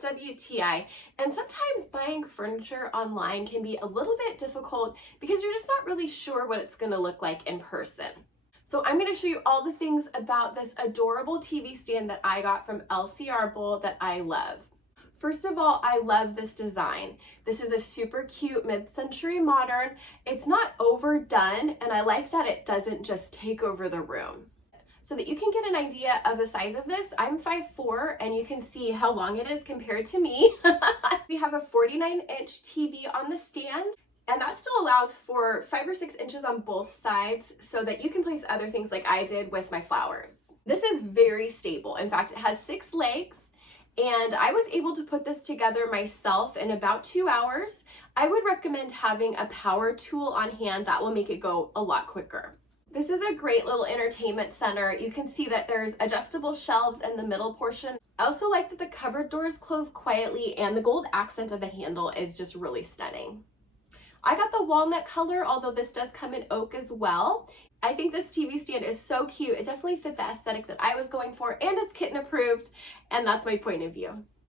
WTI, and sometimes buying furniture online can be a little bit difficult because you're just not really sure what it's going to look like in person. So I'm going to show you all the things about this adorable TV stand that I got from LCRBOL that I love. First of all, I love this design. This is a super cute mid-century modern. It's not overdone, and I like that it doesn't just take over the room. So that you can get an idea of the size of this, I'm 5'4", and you can see how long it is compared to me. We have a 49-inch TV on the stand, and that still allows for 5 or 6 inches on both sides so that you can place other things like I did with my flowers. This is very stable. In fact, it has 6 legs. And I was able to put this together myself in about 2 hours. I would recommend having a power tool on hand. That will make it go a lot quicker. This is a great little entertainment center. You can see that there's adjustable shelves in the middle portion. I also like that the cupboard doors close quietly, and the gold accent of the handle is just really stunning. I got the walnut color, although this does come in oak as well. I think this TV stand is so cute. It definitely fit the aesthetic that I was going for, and it's kitten approved, and that's my point of view.